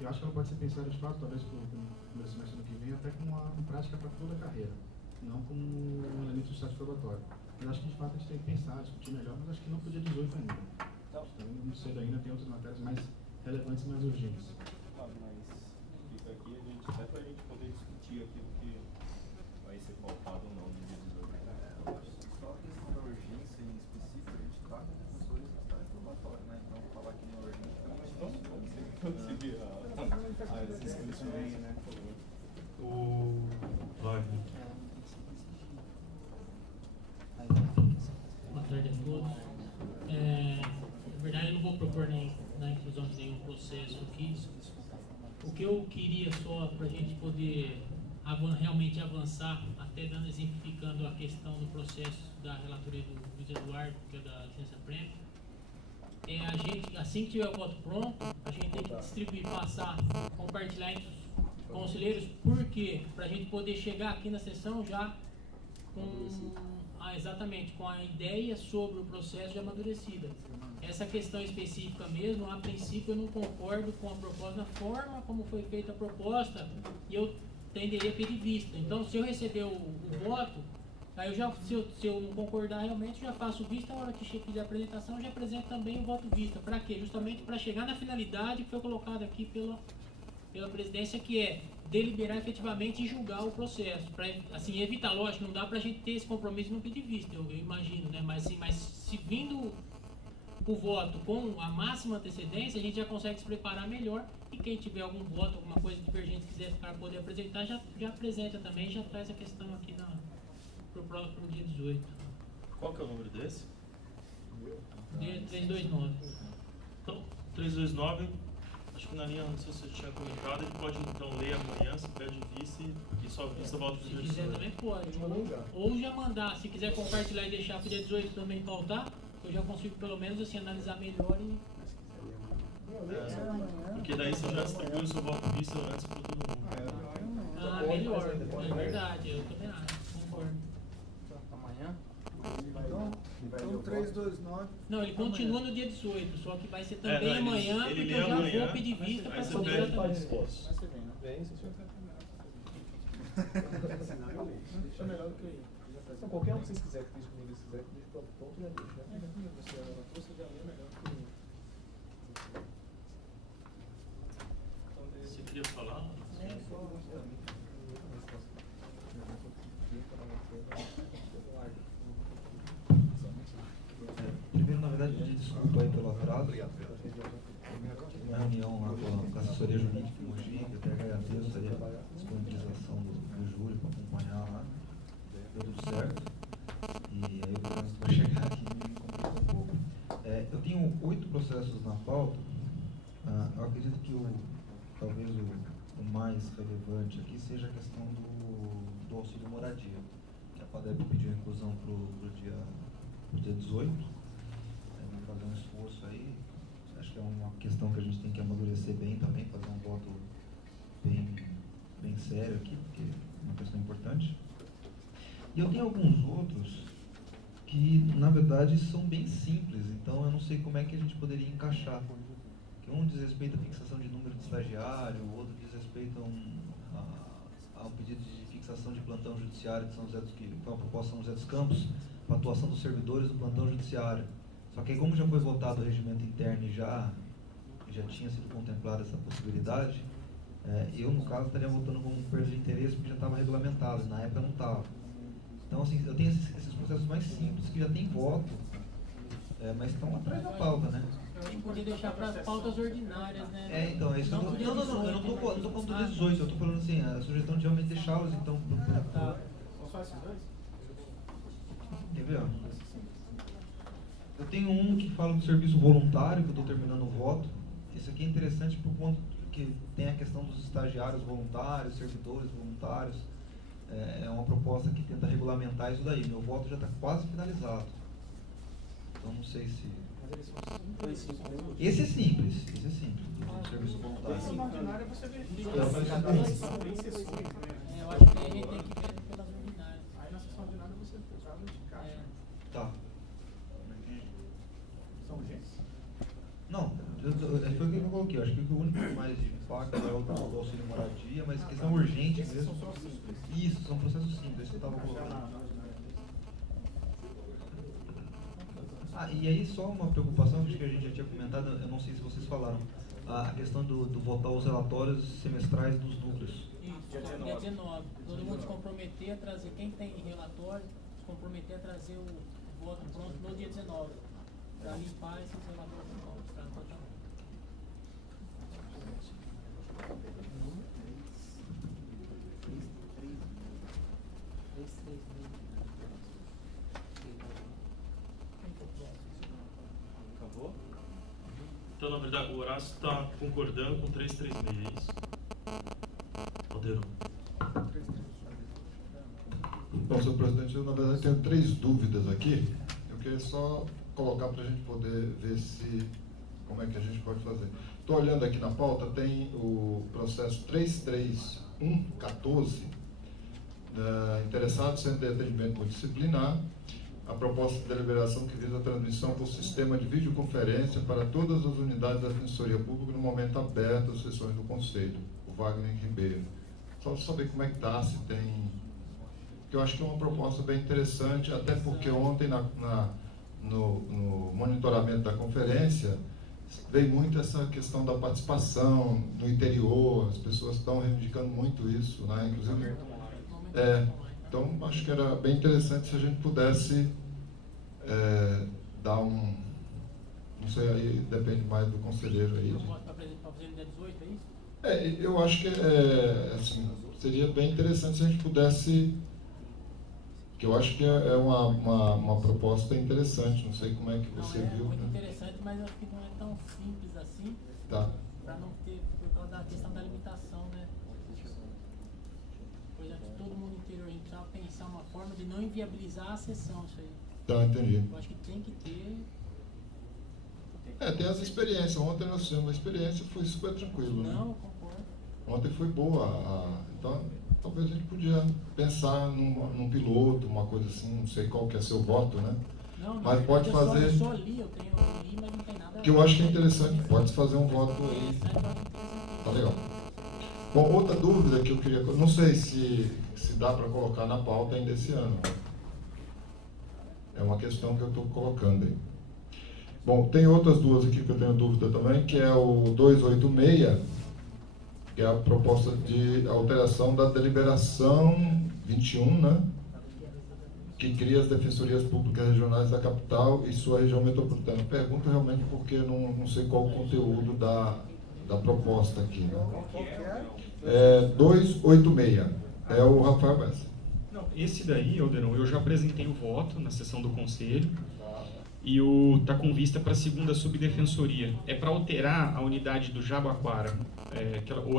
Eu acho que ela pode ser pensada de fato, talvez para o primeiro semestre do ano que vem, até como uma prática para toda a carreira, não como um elemento do estágio probatório. Mas acho que de fato a gente tem que pensar, discutir melhor, mas acho que não podia 18 ainda. Então, não cedo ainda, tem outras matérias mais relevantes e mais urgentes. Mas fica aqui até para a gente poder discutir aquilo que vai ser pautado ou não no dia 18. Eu acho que só a questão da urgência em específico, a gente está com professores em estágio probatório, né? Então, falar que não é urgente também é Vamos conseguir as inscrições, né? O Wagner. Boa tarde a todos. Na verdade, eu não vou propor na inclusão de nenhum processo aqui. O que eu queria só para a gente poder realmente avançar, até exemplificando a questão do processo da relatoria do Luiz Eduardo, que é da licença prêmio, a gente, assim que tiver o voto pronto, a gente tem que distribuir, passar, compartilhar entre os conselheiros, porque para a gente poder chegar aqui na sessão já com exatamente com a ideia sobre o processo já amadurecida. Essa questão específica mesmo, a princípio eu não concordo com a proposta, na forma como foi feita a proposta, e eu tenderia a pedir vista. Então, se eu receber o voto, aí se eu não concordar realmente, eu já faço vista, a hora que fizer a apresentação, eu já apresento também o voto vista. Para quê? Justamente para chegar na finalidade que foi colocada aqui pela presidência, que é deliberar efetivamente e julgar o processo. Para assim, evitar, lógico, não dá para a gente ter esse compromisso e não pedir vista, eu imagino, né? Mas se vindo o voto com a máxima antecedência, a gente já consegue se preparar melhor, e quem tiver algum voto, alguma coisa divergente quiser poder apresentar, já apresenta também, já traz a questão aqui para o próximo dia 18. Qual que é o número desse? Dia 329. Então, 329, acho que na linha, não sei se você tinha comentado, ele pode então ler amanhã, se pede vista e só vista volta para o dia 18. Se quiser também pode. Ou já mandar, se quiser compartilhar e deixar para o dia 18 também pautar, eu já consigo pelo menos assim analisar melhor e... porque daí você já distribui o seu voto vista antes para todo mundo. Melhor, é verdade, eu também acho, concordo. Amanhã? Então, Então 329. Não, ele continua no dia 18, só que vai ser também não, amanhã, ele porque lê eu já amanhã, vou pedir vista para você poder pede também. Mas você vem, né? Vem, se o senhor Isso é melhor do que eu ir. Então, qualquer um que vocês quiserem que deixe comigo, se quiser que deixe pronto, já deixa. Você já lê melhor que eu. Você queria falar? Primeiro, na verdade, pedir desculpa aí pelo atraso. Uma reunião lá com a assessoria jurídica em Mogi, que eu até agradeço aí a disponibilização do Júlio para acompanhar lá. Deu tudo certo. E aí o trânsito vai chegar aqui e me complicou um pouco. Eu tenho 8 processos na pauta. Eu acredito que talvez o mais relevante aqui seja a questão do auxílio moradia, que a FADEB pediu inclusão para o dia 18. Vamos fazer um esforço aí. Acho que é uma questão que a gente tem que amadurecer bem também, fazer um voto bem sério aqui, porque é uma questão importante. E eu tenho alguns outros que, na verdade, são bem simples, então eu não sei como é que a gente poderia encaixar. Que um diz respeito à fixação de número de estagiário, o outro diz respeito ao pedido de fixação de plantão judiciário de São José dos Campos, que é uma proposta de São José dos Campos, para a atuação dos servidores do plantão judiciário. Só que aí, como já foi votado o regimento interno e já tinha sido contemplada essa possibilidade, eu, no caso, estaria votando como perda de interesse porque já estava regulamentado, na época não estava. Então, assim, eu tenho esses processos mais simples que já tem voto, mas estão atrás da pauta, né? A gente podia deixar para as pautas ordinárias, né? Então, é isso que eu tô... Não, eu não tô falando do dia 18, eu tô falando assim, a sugestão de realmente deixá-los, então... São só esses dois? Quer ver, ó? Eu tenho um que fala do serviço voluntário, que eu estou terminando o voto. Esse aqui é interessante por conta que tem a questão dos estagiários voluntários, servidores voluntários. É uma proposta que tenta regulamentar isso daí. Meu voto já está quase finalizado. Então não sei se... Esse é simples, do serviço voluntário. Esse na ordinária você verifica. Eu acho que a gente tem que ver pelas ordinárias. Aí na sessão ordinária você trava de caixa. Tá. São urgentes? Não, foi o que eu coloquei. Eu acho que o único mais de impacto é o do auxílio moradia, mas questão urgente mesmo. São só simples. Isso, são processos simples, que eu estava colocando. E aí só uma preocupação, acho que a gente já tinha comentado, eu não sei se vocês falaram, a questão do votar os relatórios semestrais dos núcleos. Isso, dia 19. Todo mundo se comprometer a trazer, quem tem relatório, se comprometer a trazer o voto pronto no dia 19, para limpar esses relatórios novos, para não tocar. Acabou? Então, na verdade, o Horácio está concordando com 336, é isso? Aldeiro. Bom, senhor presidente, eu na verdade tenho 3 dúvidas aqui. Eu queria só colocar para a gente poder ver como é que a gente pode fazer. Estou olhando aqui na pauta, tem o processo 33114, interessado Centro de Atendimento Multidisciplinar, a proposta de deliberação que visa a transmissão por sistema de videoconferência para todas as unidades da Defensoria Pública no momento aberto às sessões do Conselho, o Wagner Ribeiro. Só para saber como é que está, se tem... Porque eu acho que é uma proposta bem interessante, até porque ontem no monitoramento da conferência veio muito essa questão da participação no interior, as pessoas estão reivindicando muito isso, né? Inclusive, então acho que era bem interessante se a gente pudesse dar um, não sei, aí depende mais do conselheiro aí. Para fazer no dia 18, é isso? Eu acho que assim, seria bem interessante se a gente pudesse, que eu acho que é uma proposta interessante, não sei como é que você viu. Muito né? interessante, mas acho que não é tão simples assim, Tá. para não ter, por causa da questão da limitação, né? Por exemplo, todo mundo interior, a gente precisava pensar uma forma de não inviabilizar a sessão, isso aí. Tá, entendi. Eu acho que tem que ter... Tem as experiências. Ontem nós tivemos uma experiência, foi super tranquilo, né? Não, eu concordo. Ontem foi boa. Então, talvez a gente podia pensar num piloto, uma coisa assim, não sei qual que é seu voto, né? mas pode fazer. Eu só li, eu li, mas não tem nada. Que eu acho que é interessante, pode fazer um voto aí. Tá legal. Bom, outra dúvida que eu queria. Não sei se dá para colocar na pauta ainda esse ano. É uma questão que eu estou colocando aí. Bom, tem outras duas aqui que eu tenho dúvida também, que é o 286, que é a proposta de alteração da deliberação 21, né? Que cria as defensorias públicas regionais da capital e sua região metropolitana. Pergunto realmente porque não sei qual o conteúdo da proposta aqui. Né? 286, é o Rafael Bessa. Não, esse daí, Alderão, eu já apresentei o voto na sessão do Conselho e está com vista para a segunda subdefensoria. É para alterar a unidade do Jabaquara,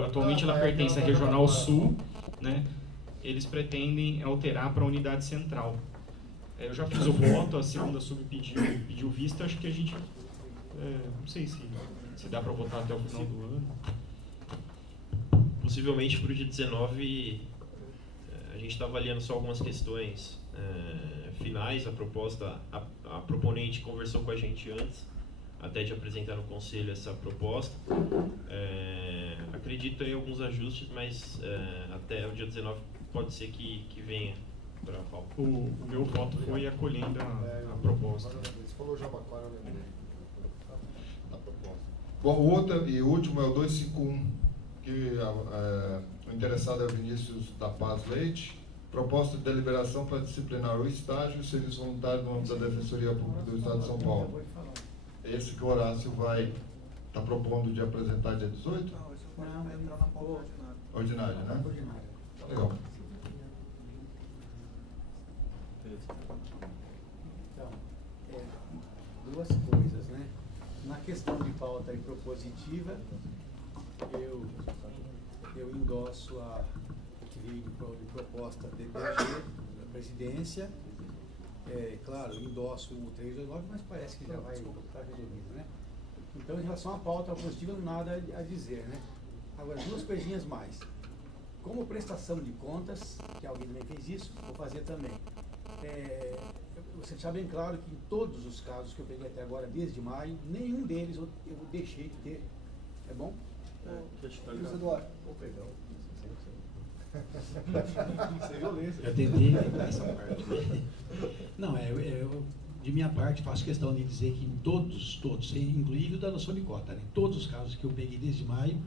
atualmente ela pertence à Regional Sul, né? Eles pretendem alterar para a unidade central. Eu já fiz o voto, a segunda sub pediu vista, acho que a gente, não sei se dá para votar até o final do ano. Possivelmente para o dia 19, a gente está avaliando só algumas questões finais. A proposta, a proponente conversou com a gente antes, até de apresentar no Conselho essa proposta. Acredito em alguns ajustes, mas até o dia 19 pode ser que venha para a pauta. O meu voto foi acolhendo a proposta. Você falou Jabaquara, eu lembrei. Bom, o outro e o último é o 251, que o interessado é o Vinícius da Paz Leite. Proposta de deliberação para disciplinar o estágio e o serviço voluntário no âmbito da Defensoria Pública do Estado de São Paulo. Esse que o Horácio está propondo de apresentar dia 18? Não, vai entrar na pauta ordinária, né? Tá legal. Então, duas coisas, né? Na questão de pauta propositiva, eu endosso a que veio de proposta da DPG, da presidência. Claro, eu endosso o 329, mas parece que já vai estar resolvido, né? Então, em relação à pauta propositiva, não há nada a dizer, né? Agora, duas coisinhas mais. Como prestação de contas, que alguém também fez isso, vou fazer também. Você deixar bem claro que em todos os casos que eu peguei até agora, desde maio, nenhum deles eu deixei de ter. É bom? Luiz Eduardo. Perdão. Eu tentei lembrar essa parte. Não, de minha parte, faço questão de dizer que em todos, inclusive o da noção de cota, né? Em todos os casos que eu peguei desde maio,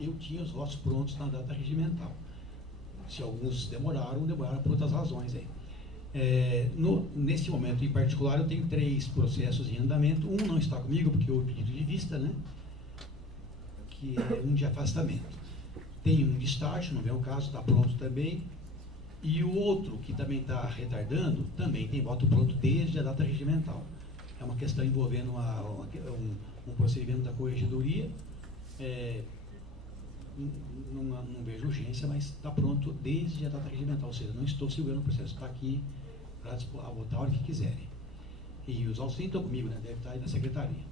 eu tinha os votos prontos na data regimental. Se alguns demoraram por outras razões aí. Nesse momento em particular, eu tenho 3 processos em andamento. Um não está comigo, porque houve pedido de vista, né? Que é um de afastamento. Tem um de estágio, no meu caso, está pronto também. E o outro, que também está retardando, também tem voto pronto desde a data regimental. É uma questão envolvendo um procedimento da corregedoria. Não vejo urgência, mas está pronto desde a data regimental, ou seja, não estou segurando o processo, está aqui para votar a hora que quiserem. E os autos nem estão comigo, né? Deve estar aí na secretaria.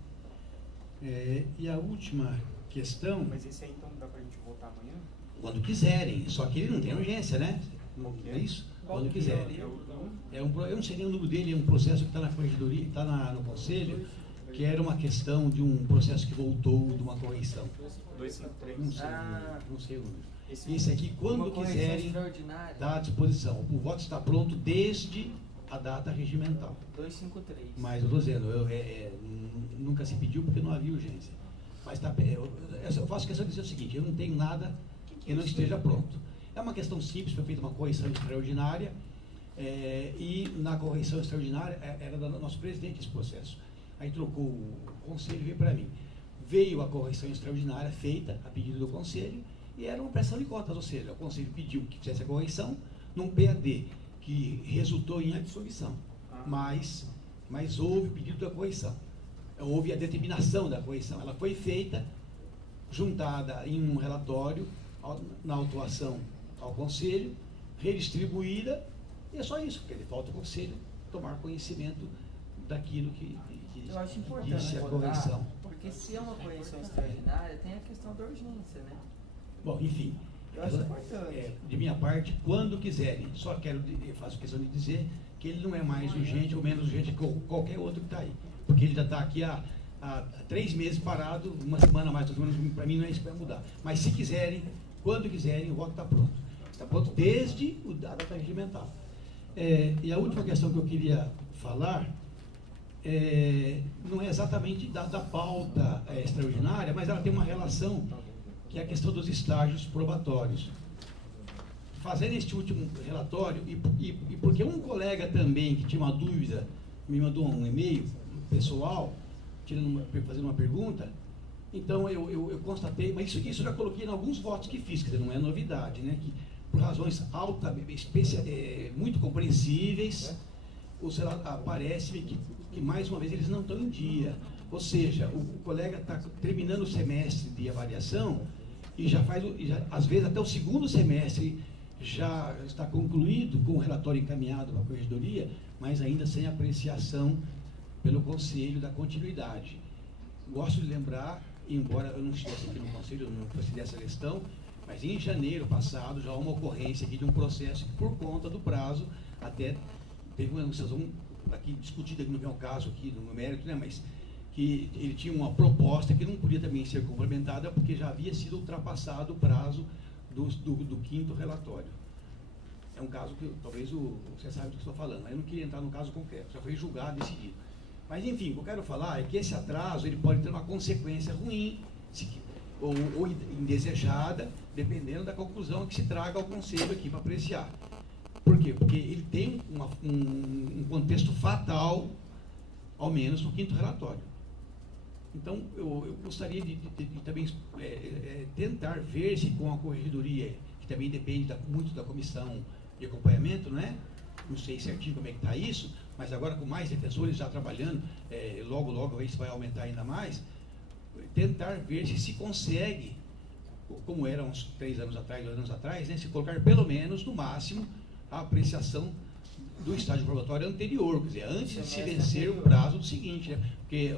E a última questão... Mas esse aí então dá para a gente votar amanhã? Quando quiserem, só que ele não tem urgência, né? Não é isso? Quando quiserem. Eu não sei nem o número dele, é um processo que está na corregedoria, está no conselho, que era uma questão de um processo que voltou de uma correção. 253. Não sei o número. Esse aqui, quando quiserem, está à disposição. O voto está pronto desde a data regimental. 253. Mas eu estou dizendo, nunca se pediu porque não havia urgência. Mas eu faço questão de dizer o seguinte, eu não tenho nada que não esteja pronto. É uma questão simples, foi feita uma correção extraordinária, e na correção extraordinária era do nosso presidente esse processo. Aí trocou o conselho e veio para mim. Veio a correção extraordinária feita a pedido do conselho e era uma prestação de contas, ou seja, o conselho pediu que fizesse a correção num PAD que resultou em absolvição, mas houve o pedido da correção, houve a determinação da correção, ela foi feita, juntada em um relatório na autuação ao conselho, redistribuída, e é só isso, porque falta o conselho tomar conhecimento daquilo que eu acho importante disse a correção. Porque se é uma correção extraordinária, tem a questão da urgência, né? Bom, enfim, Eu acho importante. De minha parte, quando quiserem. Só faço questão de dizer que ele não é mais urgente ou menos urgente que qualquer outro que está aí. Porque ele já está aqui há 3 meses parado, uma semana mais, para mim não é isso que vai mudar. Mas se quiserem, quando quiserem, o voto está pronto. Está pronto desde a data regimental. E a última questão que eu queria falar não é exatamente da pauta extraordinária, mas ela tem uma relação, que é a questão dos estágios probatórios. Fazendo este último relatório, e porque um colega também que tinha uma dúvida, me mandou um e-mail pessoal, fazendo uma pergunta, então eu constatei, mas isso eu já coloquei em alguns votos que fiz, quer dizer, não é novidade, né? Que por razões muito compreensíveis, parece-me que mais uma vez eles não estão em dia. Ou seja, o colega está terminando o semestre de avaliação e às vezes até o segundo semestre já está concluído com o relatório encaminhado para a corregedoria, mas ainda sem apreciação pelo conselho da continuidade. Gosto de lembrar, embora eu não estivesse aqui no conselho, eu não fosse dessa questão, mas em janeiro passado já há uma ocorrência aqui de um processo que, por conta do prazo, até teve uma negociação aqui discutida, que não é o caso aqui no mérito, né, mas que ele tinha uma proposta que não podia também ser complementada porque já havia sido ultrapassado o prazo do 5º relatório. É um caso que talvez você sabe do que estou falando, mas eu não queria entrar no caso concreto, já foi julgado e decidido. Mas enfim, o que eu quero falar é que esse atraso ele pode ter uma consequência ruim ou indesejada, dependendo da conclusão que se traga ao conselho aqui para apreciar. Por quê? Porque ele tem um contexto fatal, ao menos no 5º relatório. Então, eu gostaria de também tentar ver se com a corregedoria, que também depende muito da comissão de acompanhamento, não é? Não sei certinho como é que está isso, mas agora com mais defensores já trabalhando, logo isso vai aumentar ainda mais, tentar ver se consegue, como era uns 3 anos atrás, 2 anos atrás, né, se colocar pelo menos, no máximo, a apreciação do estágio probatório anterior, quer dizer, antes de se vencer o prazo do seguinte, né? Porque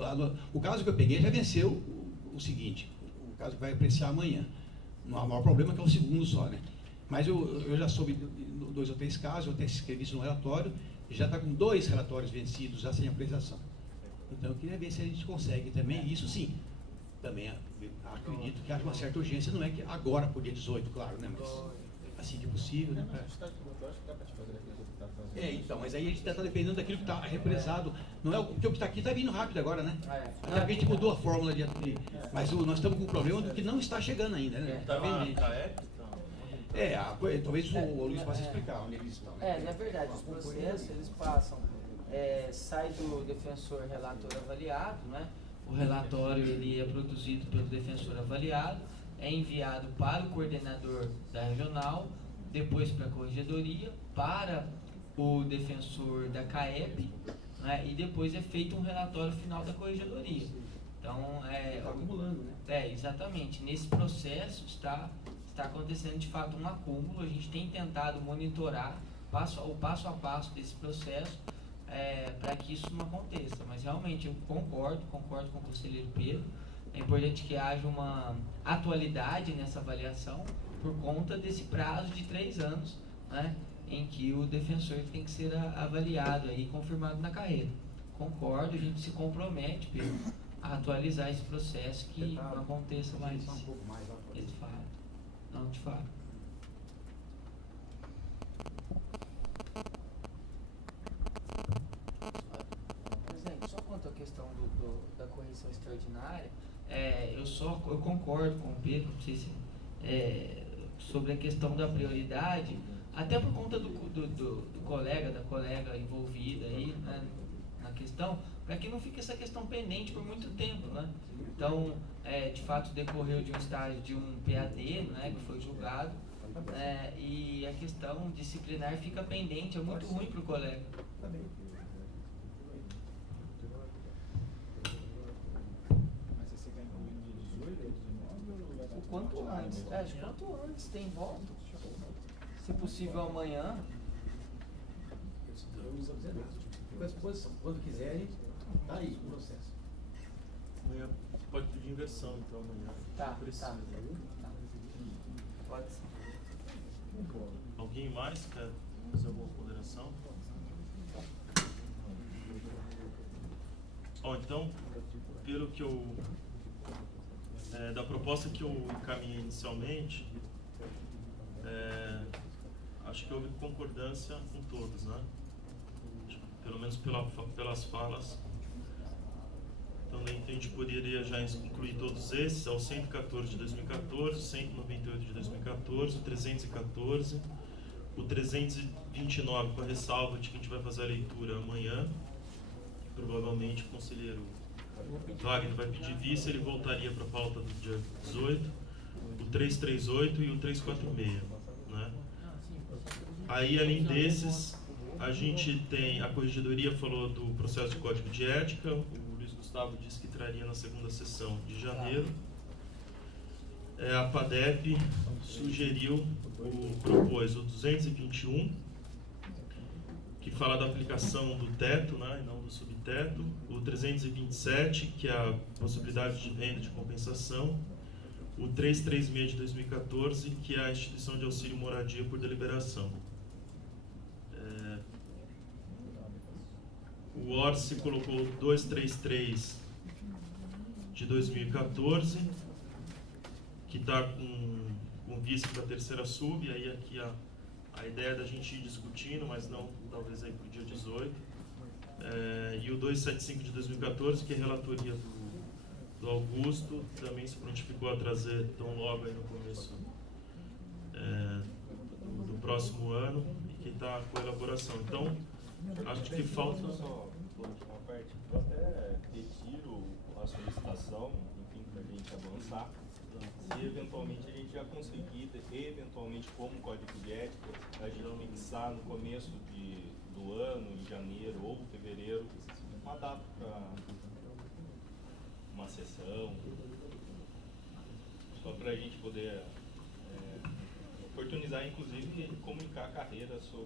o caso que eu peguei já venceu o seguinte, o caso que vai apreciar amanhã. Não há maior problema, que é o segundo só, né? Mas eu já soube 2 ou 3 casos, eu até escrevi isso no relatório, e já está com 2 relatórios vencidos, já sem apreciação. Então eu queria ver se a gente consegue também, isso sim, também acredito que haja uma certa urgência, não é que agora por dia 18, claro, né? Mas assim que possível, né? Então, mas aí a gente está dependendo daquilo que está represado. Não é porque o que está aqui está vindo rápido agora, né? Até a gente mudou a fórmula mas nós estamos com um problema do que não está chegando ainda, né? Está pendente. Talvez o Luiz possa explicar onde eles estão. Na verdade, os processos eles passam, sai do defensor relator avaliado, né? O relatório ele é produzido pelo defensor avaliado, é enviado para o coordenador da regional, depois para a corregedoria, para o defensor da CAEP, né, e depois é feito um relatório final da corregedoria. Então, está acumulando, né? Exatamente. Nesse processo está acontecendo de fato um acúmulo. A gente tem tentado monitorar o passo a passo desse processo para que isso não aconteça. Mas realmente eu concordo com o conselheiro Pedro. É importante que haja uma atualidade nessa avaliação por conta desse prazo de 3 anos, né, em que o defensor tem que ser avaliado e confirmado na carreira. Concordo, a gente se compromete, Pedro, a atualizar esse processo, que não aconteça mais esse fato. Não, de fato. Presidente, só quanto à questão da correção extraordinária, eu concordo com o Pedro, não sei se, sobre a questão da prioridade, até por conta do colega, da colega envolvida aí, né, na questão, para que não fique essa questão pendente por muito tempo, né? Então, de fato, decorreu de um estágio de um PAD, né, que foi julgado, e a questão disciplinar fica pendente, é muito ruim para o colega. O quanto antes, quanto antes tem voto. Se possível amanhã. Fico à disposição. Quando quiserem, está aí o processo. Amanhã pode pedir inversão, então amanhã. Tá. Pode ser. Alguém mais quer fazer alguma ponderação? Então, pelo que eu... da proposta que eu encaminhei inicialmente, acho que houve concordância com todos, né? Pelo menos pelas falas. Então, a gente poderia já incluir todos esses, ao 114 de 2014, 198 de 2014, o 314, o 329, com a ressalva de que a gente vai fazer a leitura amanhã. Provavelmente o conselheiro Wagner vai pedir vista, ele voltaria para a pauta do dia 18, o 338 e o 346, né? Aí, além desses, a gente tem, a corregedoria falou do processo de código de ética, o Luiz Gustavo disse que traria na segunda sessão de janeiro. A PADEP propôs o 221, que fala da aplicação do teto, né, e não do subteto, o 327, que é a possibilidade de renda de compensação, o 336 de 2014, que é a instituição de auxílio moradia por deliberação. O Orsi colocou o 233 de 2014, que está com vista para a terceira sub, e aí aqui a ideia da gente ir discutindo, mas não talvez aí para o dia 18. E o 275 de 2014, que é a relatoria do Augusto, também se prontificou a trazer tão logo aí no começo do próximo ano, e que está com a elaboração. Então, acho que falta... Só uma parte, eu até retiro a solicitação, enfim, para a gente avançar. Se eventualmente a gente já conseguir, eventualmente como código de ética, a gente fixar no começo do ano, em janeiro ou fevereiro, uma data para uma sessão, só para a gente poder oportunizar, inclusive, comunicar a carreira sobre